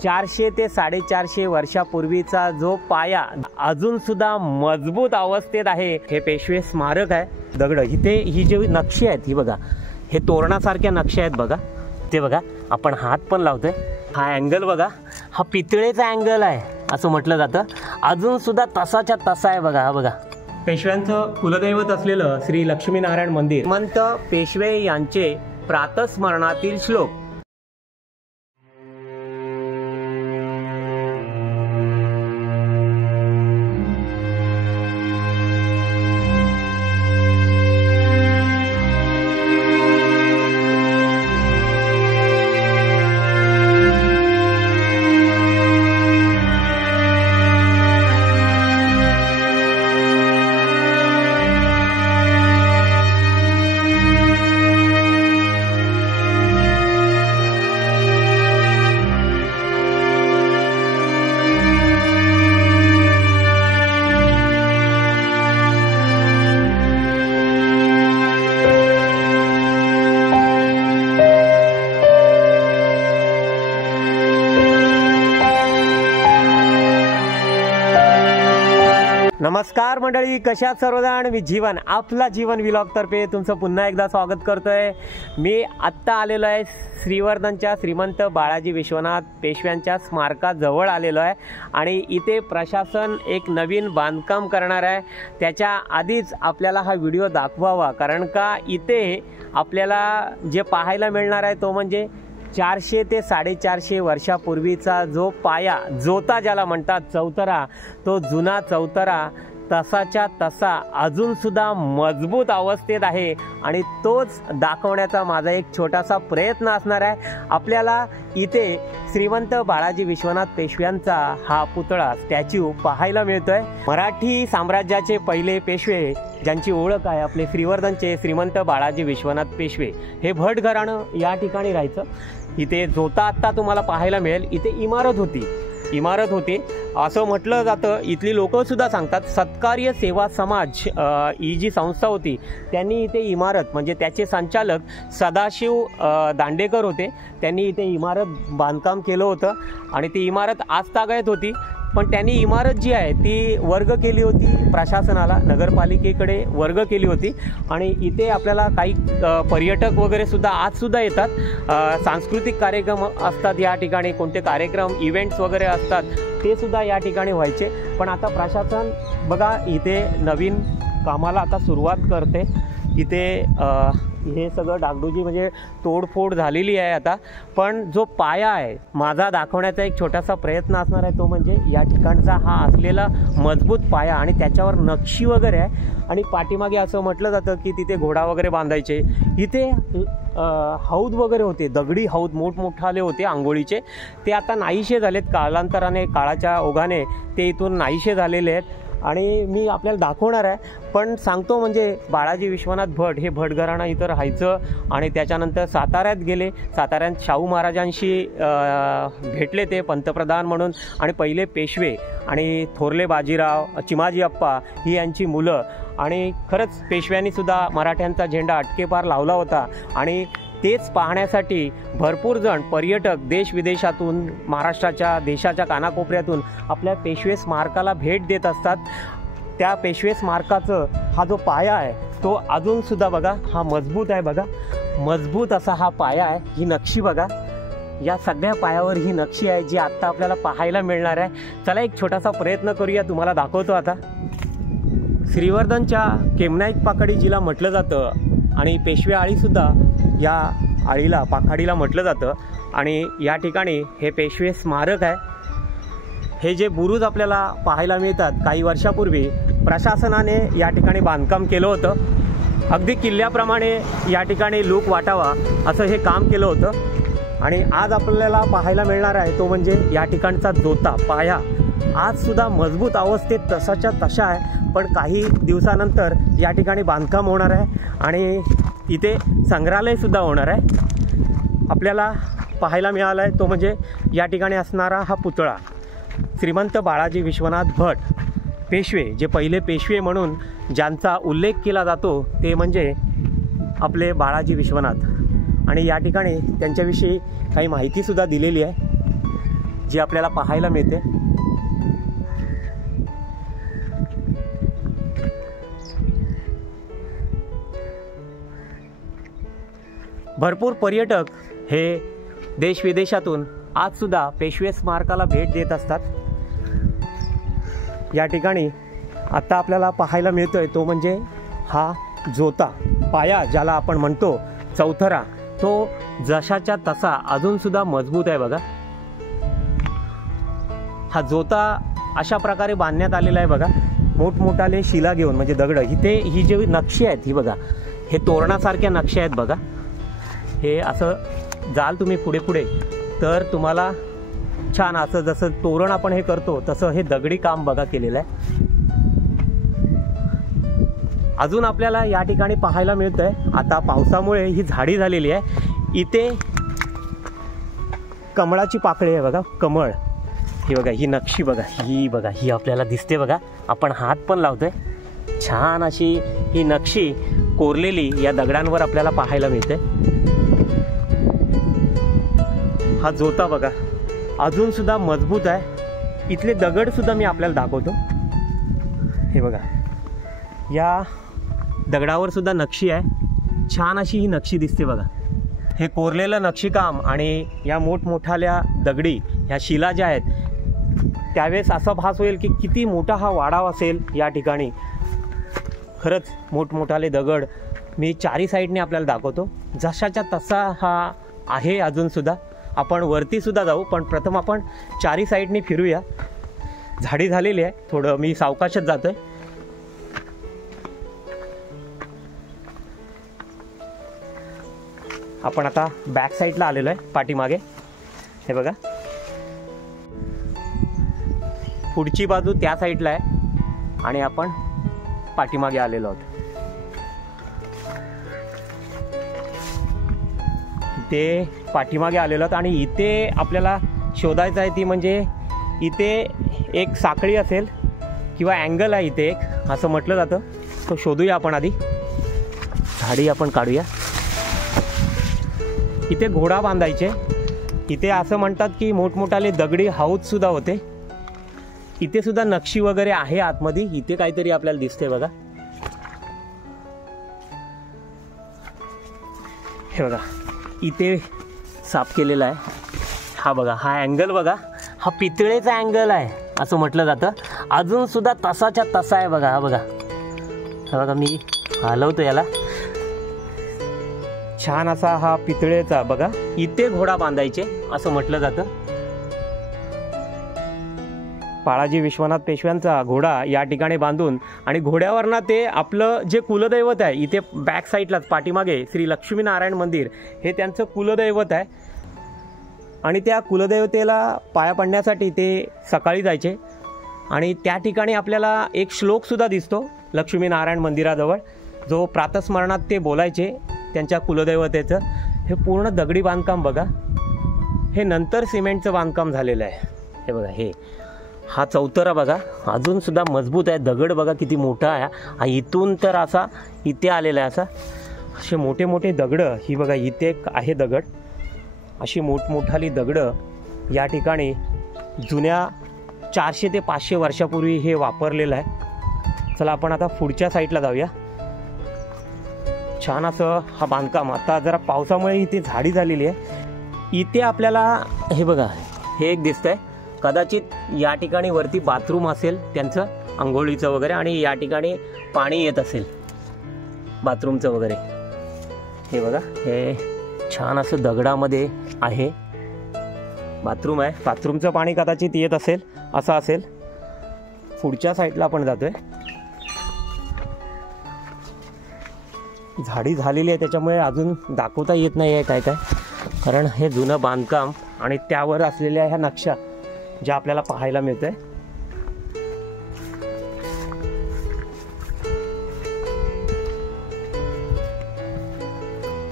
400 ते 450 वर्षापूर्वीचा जो पाया अजून सुद्धा मजबूत अवस्थेत आहे हे पेशवे स्मारक आहे। दगड इथे ही जी नक्षी आहेत ही बघा, हे तोरणासारख्या नक्षी आहेत बघा, ते बघा आपण हात पण लावतोय, हा अँगल बघा, हा पितळेचा अँगल आहे असं म्हटलं जातं, अजून सुद्धा तसाच्या तसा आहे बघा। हा बघा पेशव्यांचं कुलदैवत असलेलं श्री लक्ष्मीनारायण मंदिर, श्रीमंत पेशवे यांचे प्रातस्मरणातील श्लोक। नमस्कार मंडळी, कशा सर्वजण? मी जीवन, आपला जीवन व्लॉग तर्फे तुमचं पुन्हा एकदा स्वागत करतोय। मी आत्ता आलेलो आहे श्रीवर्धनच्या श्रीमंत बाळाजी विश्वनाथ पेशव्यांच्या स्मारकाजवळ आलेलो आहे आणि इथे प्रशासन एक नवीन बांधकाम करणार आहे। त्याच्या आधीच आपल्याला हा व्हिडिओ दाखवावा, कारण का इथे आपल्याला जे पाहायला मिळणार आहे तो म्हणजे 400 ते 450 वर्षापूर्वीचा जो पाया, जोता ज्याला म्हणतात, चौतरा, तो जुना चौतरा तसाच्या तसा अजून सुद्धा मजबूत अवस्थेत आहे आणि तोच दाखवण्याचा माझा एक छोटासा प्रयत्न असणार आहे। आपल्याला इथे श्रीमंत बाळाजी विश्वनाथ पेशव्यांचा हा पुतळा, स्टॅच्यू पाहायला मिळतोय। मराठी साम्राज्याचे पहिले पेशवे ज्यांची ओळख आहे आपले श्रीवर्धनचे श्रीमंत बाळाजी विश्वनाथ पेशवे, हे भट घराणं या ठिकाणी राहायचं। इथे जोता आत्ता तुम्हाला पाहायला मिळेल, इथे इमारत होती असं म्हटलं जातं। इथली लोक सुद्धा सांगतात, सत्कार्य सेवा समाज ही जी संस्था होती त्यांनी इथे इमारत, म्हणजे त्याचे संचालक सदाशिव दांडेकर होते, त्यांनी इथे इमारत बांधकाम केलं होतं आणि ती इमारत आजतागायत होती। पण त्यांनी इमारत जी आहे ती वर्ग केली होती प्रशासनाला, नगरपालिकेकडे वर्ग केली होती आणि इथे आपल्याला काही पर्यटक वगैरे सुद्धा आजसुद्धा येतात। सांस्कृतिक कार्यक्रम असतात या ठिकाणी, कोणते कार्यक्रम इव्हेंट्स वगैरे असतात ते सुद्धा या ठिकाणी व्हायचे। पण आता प्रशासन बघा इथे नवीन कामाला आता सुरुवात करते। इथे हे सगळं डागडुजी म्हणजे तोडफोड झालेली आहे आता, पण जो पाया आहे माझा दाखवण्याचा एक छोटासा प्रयत्न असणार आहे तो म्हणजे या ठिकाणचा हा असलेला मजबूत पाया आणि त्याच्यावर नक्षी वगैरे आहे। आणि पाठीमागे असं म्हटलं जातं की तिथे घोडा वगैरे बांधायचे, इथे हौद वगैरे होते, दगडी हौद मोठमोठाले होते आंघोळीचे, ते आता नाहीसे झालेत कालांतराने, काळाच्या ओघाने ते इथून नाहीसे झालेले आहेत आणि मी आपल्याला दाखवणार आहे। पण सांगतो म्हणजे बाळाजी विश्वनाथ भट हे भट घराणं इथं राहायचं आणि त्याच्यानंतर साताऱ्यात गेले, साताऱ्यात शाहू महाराजांशी भेटले ते पंतप्रधान म्हणून, आणि पहिले पेशवे आणि थोरले बाजीराव, चिमाजी अप्पा ही यांची मुलं, आणि खरंच पेशव्यांनी सुद्धा मराठ्यांचा झेंडा अटकेपार लावला होता आणि तेच पाहण्यासाठी भरपूर जण पर्यटक देश विदेशातून, महाराष्ट्राच्या, देशाच्या कानाकोपऱ्यातून आपल्या पेशवे स्मारकाला भेट देत असतात। त्या पेशवे स्मारकाचं हा जो पाया आहे तो अजून सुद्धा बघा हा मजबूत आहे, बघा मजबूत असा हा पाया आहे। ही नक्षी बघा, या सगळ्या पायावर ही नक्षी आहे जी आत्ता आपल्याला पाहायला मिळणार आहे। चला एक छोटासा प्रयत्न करूया, तुम्हाला दाखवतो आता। श्रीवर्धनच्या केमनाईक पाखाडी जिला म्हटलं जातं आणि पेशवे आळीसुद्धा या आळीला, पाखाडीला म्हटलं जातं आणि या ठिकाणी हे पेशवे स्मारक आहे। हे जे बुरुज आपल्याला पाहायला मिळतात, काही वर्षापूर्वी प्रशासनाने या ठिकाणी बांधकाम केलं होतं, अगदी किल्ल्याप्रमाणे या ठिकाणी लूक वाटावा असं हे काम केलं होतं। आणि आज आपल्याला पाहायला मिळणार आहे तो म्हणजे या ठिकाणचा जोता पाया आजसुद्धा मजबूत अवस्थेत तसाच्या तशा आहे, पण काही दिवसानंतर या ठिकाणी बांधकाम होणार आहे आणि इथे संग्रहालयसुद्धा होणार आहे। आपल्याला पाहायला मिळाला आहे तो म्हणजे या ठिकाणी असणारा हा पुतळा, श्रीमंत बाळाजी विश्वनाथ भट पेशवे, जे पहिले पेशवे म्हणून ज्यांचा उल्लेख केला जातो ते म्हणजे आपले बाळाजी विश्वनाथ, आणि या ठिकाणी त्यांच्याविषयी काही माहितीसुद्धा दिलेली आहे। जी आपल्याला पाहायला मिळते। भरपूर पर्यटक हे देश विदेशातून आज सुद्धा पेशवे स्मारकाला भेट देत असतात। या ठिकाणी आता आपल्याला पाहायला मिळतोय तो म्हणजे हा जोता पाया, ज्याला आपण म्हणतो चौथरा, तो जशाच्या तसा अजून सुद्धा मजबूत आहे बघा। हा जोता अशा प्रकारे बांधण्यात आलेला आहे बघा, मोठमोठाले शिला घेऊन, म्हणजे दगड। इथे ही जी नक्षी आहेत ही बघा, हे तोरणासारख्या नक्षी आहेत बघा। हे असं जाल तुम्ही पुढे पुढे तर तुम्हाला छान असं जसं तोरण आपण हे करतो तसं हे दगडी काम बघा केलेलं आहे। अजून आपल्याला या ठिकाणी पाहायला मिळतंय, आता पावसामुळे ही झाडी झालेली आहे। इथे कमळाची पाकळी आहे बघा, कमळ। ही बघा, ही नक्षी बघा, ही बघा, ही आपल्याला दिसते बघा। आपण हात पण लावतोय, छान अशी ही नक्षी कोरलेली या दगडांवर आपल्याला पाहायला मिळते। हा जोता बघा अजून सुद्धा मजबूत आहे। इथले दगड सुद्धा मी आपल्याला दाखवतो। हे बघा, या दगडावर सुद्धा नक्षी आहे, छान अशी ही नक्षी दिसते बघा। हे कोरलेलं नक्षीकाम आणि या मोठमोठाल्या दगडी ह्या शिला ज्या आहेत, त्यावेळेस असा भास होईल की किती मोठा हा वाडाव असेल या ठिकाणी। खरंच मोठमोठाले दगड मी चारी साईडने आपल्याला दाखवतो, जशाच्या तसा हा आहे अजून सुद्धा। आपण वरती सुद्धा जाऊ, पण प्रथम आपण चारी साईडने फिरूया। झाडी झालेली आहे, थोडं मी सावकाशच जातोय। आपण आता बॅक साईडला आलेलो आहे, पाठीमागे। हे बघा, पुढची बाजू त्या साईडला आहे आणि आपण पाठीमागे आलेलो आहोत। इथे पाठीमागे आलेलो आहोत आणि इथे आपल्याला शोधायचं आहे ती म्हणजे इथे एक साखळी असेल किंवा अँगल आहे इथे एक, असं म्हटलं जातं। तो शोधूया आपण आधी, झाडी आपण काढूया। इथे घोडा बांधायचे, इथे असं म्हणतात की मोठमोठाले दगडी हौद सुद्धा होते। इथे सुद्धा नक्षी वगैरे आहे आतमध्ये, इथे काहीतरी आपल्याला दिसते बघा। हे बघा, इथे साफ केलेला आहे। हा बघा, हा अँगल बघा, हा पितळेचा अँगल आहे असं म्हटलं जातं। अजून सुद्धा तसाच्या तसा आहे बघा। हा बघा, हा बघा, मी हलवतो याला, छान असा हा पितळेचा बघा। इथे घोडा बांधायचे असं म्हटलं जातं। बाळाजी विश्वनाथ पेशव्यांचा घोडा या ठिकाणी बांधून आणि घोड्यावरनं ते आपलं जे कुलदैवत आहे, इथे बॅक साईडलाच पाठीमागे श्री लक्ष्मीनारायण मंदिर हे त्यांचं कुलदैवत आहे। आणि त्या कुलदैवतेला पाया पडण्यासाठी ते सकाळी जायचे आणि त्या ठिकाणी आपल्याला एक श्लोकसुद्धा दिसतो लक्ष्मीनारायण मंदिराजवळ, जो प्रातस्मरणात ते बोलायचे त्यांच्या कुलदैवतेचं। हे पूर्ण दगडी बांधकाम बघा, हे नंतर सिमेंटचं बांधकाम झालेलं आहे। हे बघा, हे हा चौतरा बघा अजून सुद्धा मजबूत आहे। दगड बघा किती मोठा आहे हा, इथून तर असा इथे आलेला आहे असा। असे मोठे मोठे दगडं, ही बघा इथे आहे दगड, अशी मोठमोठाली दगडं या ठिकाणी जुन्या 400 ते 500 वर्षापूर्वी हे वापरलेलं आहे। चला आपण आता पुढच्या साईडला जाऊया। छान असं हा बांधकाम, आता जरा पावसामुळे इथे झाडी झालेली आहे। इथे आपल्याला हे बघा, हे एक दिसतंय, कदाचित या ठिकाणी वरती बाथरूम असेल त्यांचं आंघोळीचं वगैरे, आणि या ठिकाणी पाणी येत असेल बाथरूमचं वगैरे। हे बघा, हे छान असं दगडामध्ये आहे बाथरूम आहे, बाथरूमचं पाणी कदाचित येत असेल असं असेल। पुढच्या साईडला आपण जातोय, झाडी झालेली आहे त्याच्यामुळे अजून दाखवता येत नाही आहे काय काय, कारण हे जुनं बांधकाम आणि त्यावर असलेल्या ह्या नक्षा ज्या आपल्याला पाहायला मिळतंय।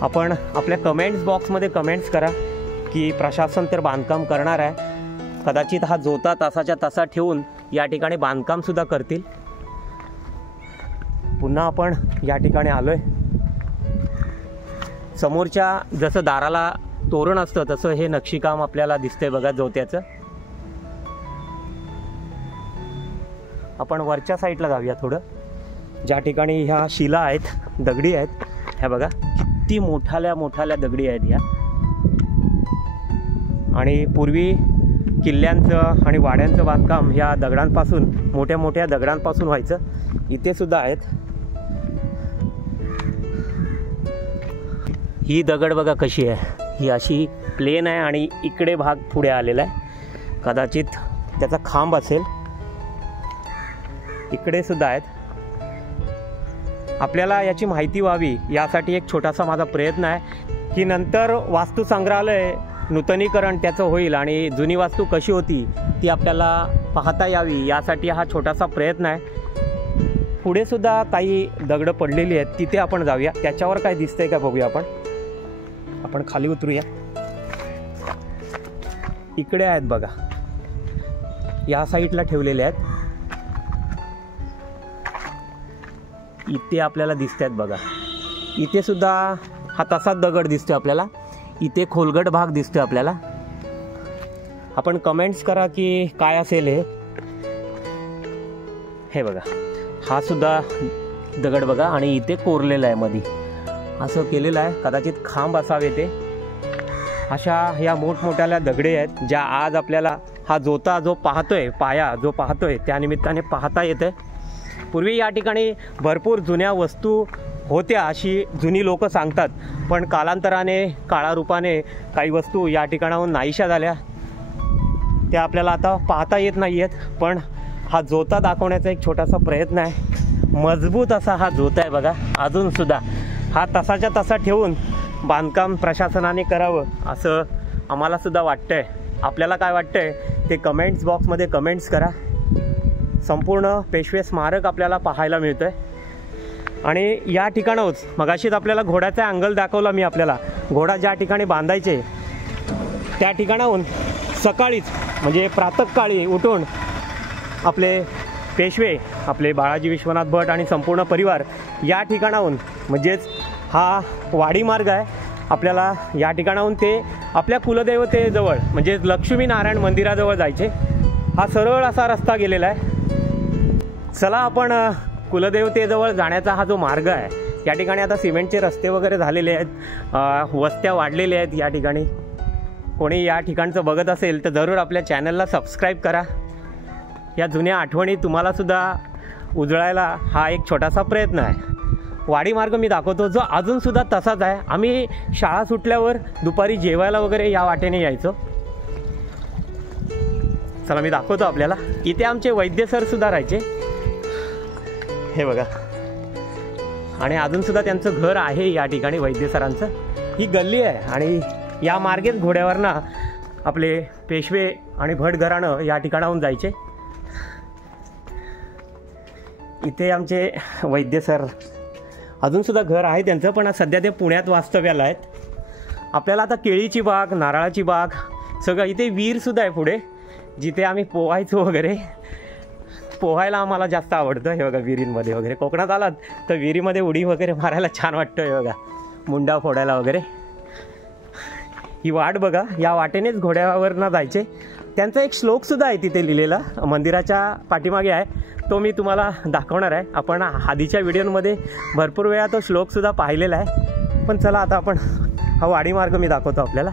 आपण आपल्या कमेंट्स बॉक्समध्ये कमेंट्स करा की प्रशासन तर बांधकाम करणार आहे, कदाचित हा जोता तासाच्या तासा ठेवून या ठिकाणी बांधकाम सुद्धा करतील। पुन्हा आपण या ठिकाणी आलोय, समोरच्या जसं दाराला तोरण असतं तसं हे नक्षीकाम आपल्याला दिसतंय बघा जोत्याचं। आपण वरच्या साईडला जाऊया थोडं, ज्या ठिकाणी ह्या शिला आहेत, दगडी आहेत. ह्या बघा किती मोठाल्या दगडी आहेत ह्या. आणि पूर्वी किल्ल्यांचं आणि वाड्यांचं बांधकाम ह्या दगडांपासून, मोठ्या दगडांपासून व्हायचं. इथे सुद्धा आहेत. ही दगड बघा कशी आहे, ही अशी प्लेन आहे आणि इकडे भाग पुढे आलेला आहे. कदाचित त्याचा खांब असेल. इकडे सुद्धा आहेत. आपल्याला याची माहिती व्हावी यासाठी एक छोटासा माझा प्रयत्न आहे की नंतर वास्तू संग्रहालय नूतनीकरण त्याचं होईल आणि जुनी वास्तू कशी होती ती आपल्याला पाहता यावी, यासाठी हा छोटासा प्रयत्न आहे. पुढे सुद्धा काही दगडं पडलेली आहेत, तिथे आपण जाऊया. त्याच्यावर काय दिसतंय का बघूया. आपण खाली उतरूया. इकडे आहेत बघा, या साईडला ठेवलेले आहेत. इथे आपल्याला दिसत आहेत बघा. इथे सुद्धा हा तसाच दगड दिसतोय आपल्याला. इथे खोलगट भाग दिसतोय आपल्याला. आपण कमेंट्स करा की काय असेल हे. हे बघा, हा सुद्धा दगड बघा आणि इथे कोरलेला आहे, मध्ये असं केलेलं आहे. कदाचित खांब असावे ते. अशा ह्या मोठमोठ्याल्या दगडे आहेत ज्या आज आपल्याला हा जोता जो पाहतोय, पाया जो पाहतोय त्यानिमित्ताने पाहता येते. पूर्वी या ठिकाणी भरपूर जुन्या वस्तू होत्या अशी जुनी लोक सांगतात, पण कालांतराने काळारूपाने काही वस्तू या ठिकाणाहून नाहीशा झाल्या. त्या आपल्याला आता पाहता येत नाही आहेत. पण हा जोता दाखवण्याचा एक छोटासा प्रयत्न आहे. मजबूत असा हा जोता आहे बघा. अजूनसुद्धा हा तसाच्या तसा ठेवून बांधकाम प्रशासनाने करावं असं आम्हाला सुद्धा वाटतंय. आपल्याला काय वाटतंय ते कमेंट्स बॉक्समध्ये कमेंट्स करा. संपूर्ण पेशवे स्मारक आपल्याला पाहायला मिळतंय. आणि या ठिकाणच मगाशीच आपल्याला घोड्याचा अँगल दाखवला मी आपल्याला. घोडा ज्या ठिकाणी बांधायचे त्या ठिकाणाहून सकाळीच म्हणजे प्रातःकाळी उठून आपले पेशवे, आपले बाळाजी विश्वनाथ भट आणि संपूर्ण परिवार या ठिकाणाहून, म्हणजेच हा वाडी मार्ग आहे, आपल्याला या ठिकाणाहून ते आपल्या कुलदेवतेजवळ म्हणजे लक्ष्मीनारायण मंदिराजवळ जायचे. हा सरळ असा रस्ता गेलेला आहे. चला आपण कुलदेवतेजवळ जाण्याचा हा जो मार्ग आहे, या ठिकाणी आता सिमेंटचे रस्ते वगैरे झालेले आहेत, वस्त्या वाढलेल्या आहेत या ठिकाणी. कोणी या ठिकाणचं बघत असेल तर जरूर आपल्या चॅनलला सबस्क्राईब करा. या जुन्या आठवणी तुम्हालासुद्धा उजळायला हा एक छोटासा प्रयत्न आहे. वाडी मार्ग मी दाखवतो जो अजूनसुद्धा तसाच आहे. आम्ही शाळा सुटल्यावर दुपारी जेवायला वगैरे या वाटेने यायचो. चला मी दाखवतो आपल्याला. इथे आमचे वैद्य सरसुद्धा राहायचे. हे बघा, आणि अजूनसुद्धा त्यांचं घर आहे या ठिकाणी वैद्य सरांचं. ही गल्ली आहे आणि या मार्गेच घोड्यावरनं आपले पेशवे आणि भट घराणं या ठिकाणाहून जायचे. इथे आमचे वैद्य सर अजूनसुद्धा घर आहे त्यांचं, पण सध्या ते पुण्यात वास्तव्याला आहेत. आपल्याला आता केळीची बाग, नारळाची बाग सगळं. इथे विहीरसुद्धा आहे पुढे, जिथे आम्ही पोहायचो वगैरे. पोहायला आम्हाला जास्त आवडतं. हे बघा, विहिरींमध्ये वगैरे कोकणात आलात तर विहिरीमध्ये उडी वगैरे मारायला छान वाटतं. हे बघा, मुंडा फोडायला वगैरे. ही वाट बघा, या वाटेनेच घोड्यावरनं जायचे. त्यांचा एक श्लोकसुद्धा आहे तिथे लिहिलेला, मंदिराच्या पाठीमागे आहे. तो मी तुम्हाला दाखवणार आहे. आपण आधीच्या व्हिडिओमध्ये भरपूर वेळा तो श्लोकसुद्धा पाहिलेला आहे. पण चला आता आपण हा वाडी मार्ग मी दाखवतो आपल्याला.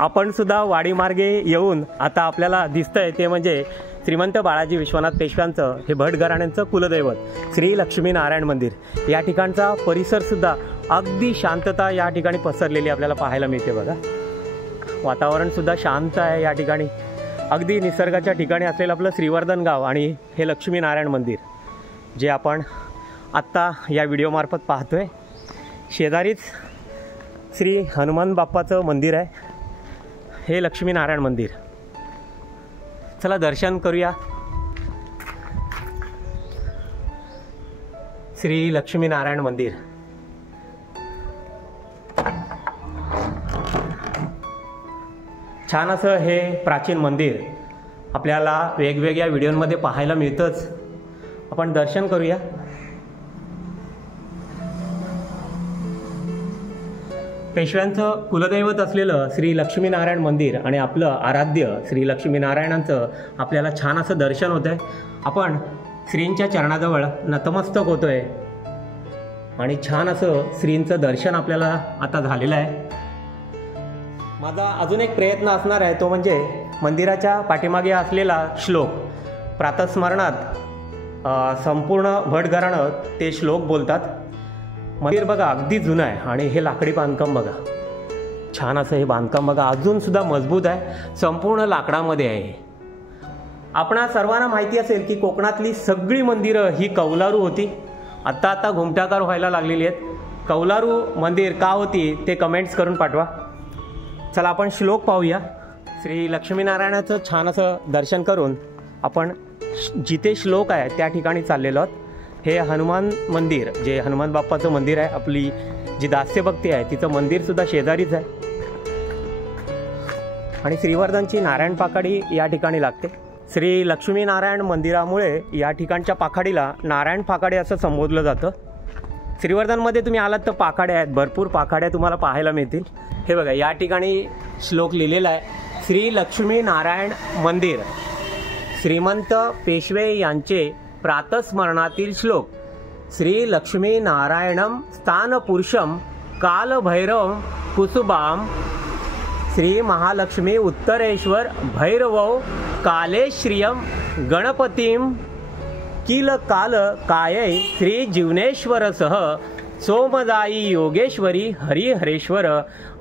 आपण सुद्धा वाडी मार्गे येऊन आता आपल्याला दिसतंय ते म्हणजे श्रीमंत बाळाजी विश्वनाथ पेशव्यांचं हे भट घराण्यांचं कुलदैवत श्री लक्ष्मीनारायण मंदिर. या ठिकाणचा परिसरसुद्धा अगदी शांतता या ठिकाणी पसरलेली आपल्याला पाहायला मिळते बघा. वातावरणसुद्धा शांत आहे या ठिकाणी. अगदी निसर्गाच्या ठिकाणी असलेलं आपलं श्रीवर्धन गाव आणि हे लक्ष्मीनारायण मंदिर जे आपण आत्ता या व्हिडिओमार्फत पाहतोय. शेजारीच श्री हनुमान बाप्पाचं मंदिर आहे, हे लक्ष्मीनारायण मंदिर. चला दर्शन करूया. श्री लक्ष्मीनारायण मंदिर. छान असं हे प्राचीन मंदिर आपल्याला वेगवेगळ्या व्हिडिओमध्ये पाहायला मिळतंच. आपण दर्शन करूया. पेशव्यांचं कुलदैवत असलेलं श्री लक्ष्मीनारायण मंदिर आणि आपलं आराध्य श्री लक्ष्मीनारायणांचं आपल्याला छान असं दर्शन होतंय. आपण श्रींच्या चरणाजवळ नतमस्तक होतोय आणि छान असं श्रींचं दर्शन आपल्याला आता झालेलं आहे. माझा अजून एक प्रयत्न असणार आहे, तो म्हणजे मंदिराच्या पाठीमागे असलेला श्लोक प्रातस्मरणात संपूर्ण भट घराणं ते श्लोक बोलतात. मंदिर बघा अगदी जुनं आहे आणि हे लाकडी बांधकाम बघा, छान असं हे बांधकाम बघा, अजूनसुद्धा मजबूत आहे, संपूर्ण लाकडामध्ये आहे. आपणा सर्वांना माहिती असेल की कोकणातली सगळी मंदिरं ही कौलारू होती, आता घुमटाकार व्हायला लागलेली आहेत. कौलारू मंदिर का होती ते कमेंट्स करून पाठवा. चला आपण श्लोक पाहूया. श्री लक्ष्मीनारायणाचं छान असं दर्शन करून आपण जिथे श्लोक आहे त्या ठिकाणी चाललेलो आहोत. हे हनुमान मंदिर, जे हनुमान बाप्पाचं मंदिर आहे, आपली जी दास्यभक्ती आहे तिचं मंदिरसुद्धा शेजारीच आहे. आणि श्रीवर्धनची नारायण पाखाडी या ठिकाणी लागते. श्री लक्ष्मीनारायण मंदिरामुळे या ठिकाणच्या पाखाडीला नारायण पाखाडी असं संबोधलं जातं. श्रीवर्धनमध्ये तुम्ही आलात तर पाखाड्या आहेत, भरपूर पाखाड्या तुम्हाला पाहायला मिळतील. हे बघा या ठिकाणी श्लोक लिहिलेला आहे, श्री लक्ष्मीनारायण मंदिर, श्रीमंत पेशवे यांचे प्रातस्मरणातील श्लोक. श्री लक्ष्मीनारायणम स्थानपुरुषम कालभैरव कुसुबाम, श्री महालक्ष्मी उत्तरेश्वर भैरवौ काले श्रियम गणपतीम किल काल कायै श्री जीवनेश्वरसह सोमदायी योगेश्वरी हरिहरेश्वर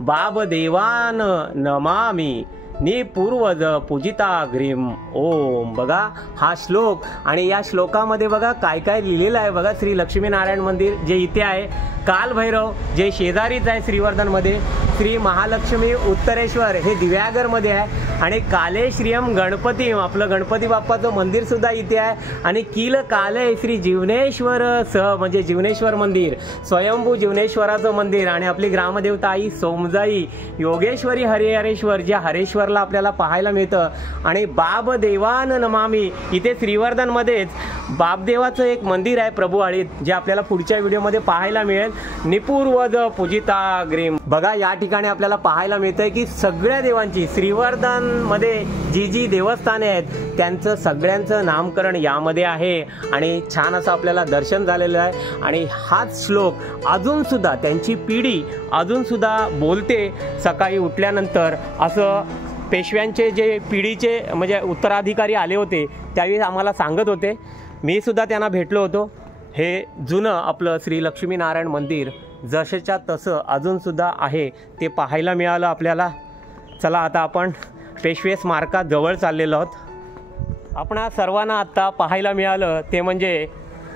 बाबदेवान नमामि निपूर्वज पूजिताग्रीम ओम. बघा हा श्लोक आणि या श्लोकामध्ये बघा काय काय लिहिलेलं आहे बघा. श्री लक्ष्मीनारायण मंदिर जे इथे आहे, कालभैरव जे शेजारीच आहे श्रीवर्धनमध्ये, श्री महालक्ष्मी उत्तरेश्वर हे दिव्यागरमध्ये आहे, आणि काले श्रियम गणपती आपलं गणपती बाप्पाचं मंदिर सुद्धा इथे आहे, आणि किल काले श्री जीवनेश्वर सह म्हणजे जीवनेश्वर मंदिर, स्वयंभू जीवनेश्वराचं मंदिर, आणि आपली ग्रामदेवता आई सोमजाई योगेश्वरी हरिहरेश्वर जे हरेश्वरला आपल्याला पाहायला मिळतं. आणि बाबदेवान नमामि इथे श्रीवर्धनमध्येच बापदेवाचं एक मंदिर आहे प्रभुवाळीत, जे आपल्याला पुढच्या व्हिडिओमध्ये पाहायला मिळेल. निपूर्वज पूजिताग्रीम. बघा या ठिकाणी आपल्याला पाहायला मिळतंय की सगळ्या देवांची श्रीवर्धनमध्ये जी देवस्थाने आहेत त्यांचं सगळ्यांचं नामकरण यामध्ये आहे, आणि छान असं आपल्याला दर्शन झालेलं आहे. आणि हाच श्लोक अजून सुद्धा त्यांची पिढी अजून सुद्धा बोलते. सकाळी उठल्यानंतर असं पेशव्यांचे जे पिढीचे म्हणजे उत्तराधिकारी आले होते त्यावेळी आम्हाला सांगत होते, मी सुद्धा त्यांना भेटलो होतो. हे जुनं आपलं श्री लक्ष्मीनारायण मंदिर जसेच्या तसं अजूनसुद्धा आहे ते पाहायला मिळालं आपल्याला. चला आता आपण पेशवे स्मारकात जवळ चाललेलो आहोत. आपणा सर्वांना आत्ता पाहायला मिळालं ते म्हणजे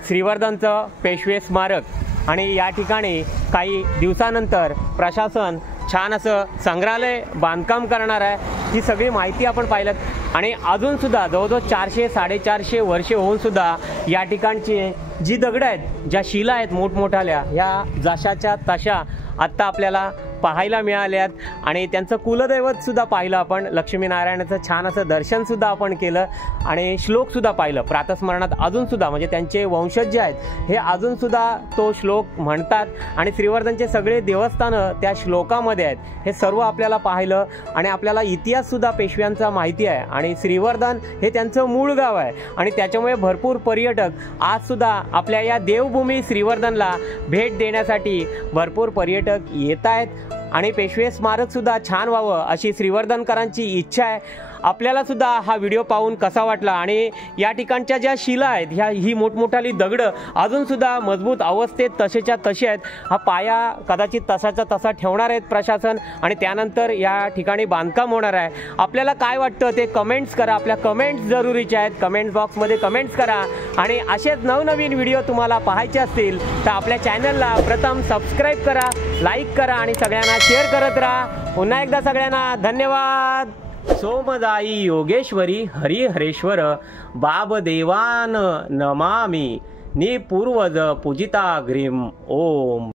श्रीवर्धनचं पेशवे स्मारक, आणि या ठिकाणी काही दिवसानंतर प्रशासन छान असं संग्रहालय बांधकाम करणार आहे. ही सगळी माहिती आपण पाहिलं, आणि अजूनसुद्धा जवळजवळ 400-450 वर्षे होऊनसुद्धा या ठिकाणची जी दगडं आहेत, ज्या शिला आहेत मोठमोठाल्या, ह्या जशाच्या तशा आत्ता आपल्याला पाहायला मिळाल्यात. आणि त्यांचं कुलदैवतसुद्धा पाहिलं आपण, लक्ष्मीनारायणाचं छान असं दर्शनसुद्धा आपण केलं, आणि श्लोकसुद्धा पाहिलं प्रातस्मरणात. अजूनसुद्धा म्हणजे त्यांचे वंशज जे आहेत हे अजूनसुद्धा तो श्लोक म्हणतात, आणि श्रीवर्धनचे सगळे देवस्थानं त्या श्लोकामध्ये आहेत. हे सर्व आपल्याला पाहिलं, आणि आपल्याला इतिहाससुद्धा पेशव्यांचा माहिती आहे, आणि श्रीवर्धन हे त्यांचं मूळ गाव आहे, आणि त्याच्यामुळे भरपूर पर्यटक आजसुद्धा आपल्या या देवभूमी श्रीवर्धनला भेट देण्यासाठी भरपूर पर्यटक येत आहेत. आणि पेशवे स्मारकसुद्धा छान व्हावं अशी श्रीवर्धनकरांची इच्छा आहे. आपल्याला सुद्धा हा व्हिडिओ पाहून कसा वाटला आणि या ठिकाणच्या ज्या शिला आहेत ही मोठमोठाली दगडं अजून सुद्धा मजबूत अवस्थेत तसेच्या तसे आहेत. हा पाया कदाचित तसाचा तसा ठेवणार आहेत प्रशासन आणि त्यानंतर या ठिकाणी बांधकाम होणार आहे. आपल्याला काय वाटतं ते कमेंट्स करा. आपल्या कमेंट्स जरुरीच्या आहेत. कमेंट बॉक्समध्ये कमेंट्स करा आणि असेच नवनवीन व्हिडिओ तुम्हाला पाहायचे असतील तर आपल्या चॅनलला प्रथम सबस्क्राईब करा, लाईक करा आणि सगळ्यांना शेअर करत राहा. पुन्हा एकदा सगळ्यांना धन्यवाद. सोमदाई योगेश्वरी हरिहरेश्वर बाबदेवान नमामि निपूर्वज पूजिता ग्रीम ओम.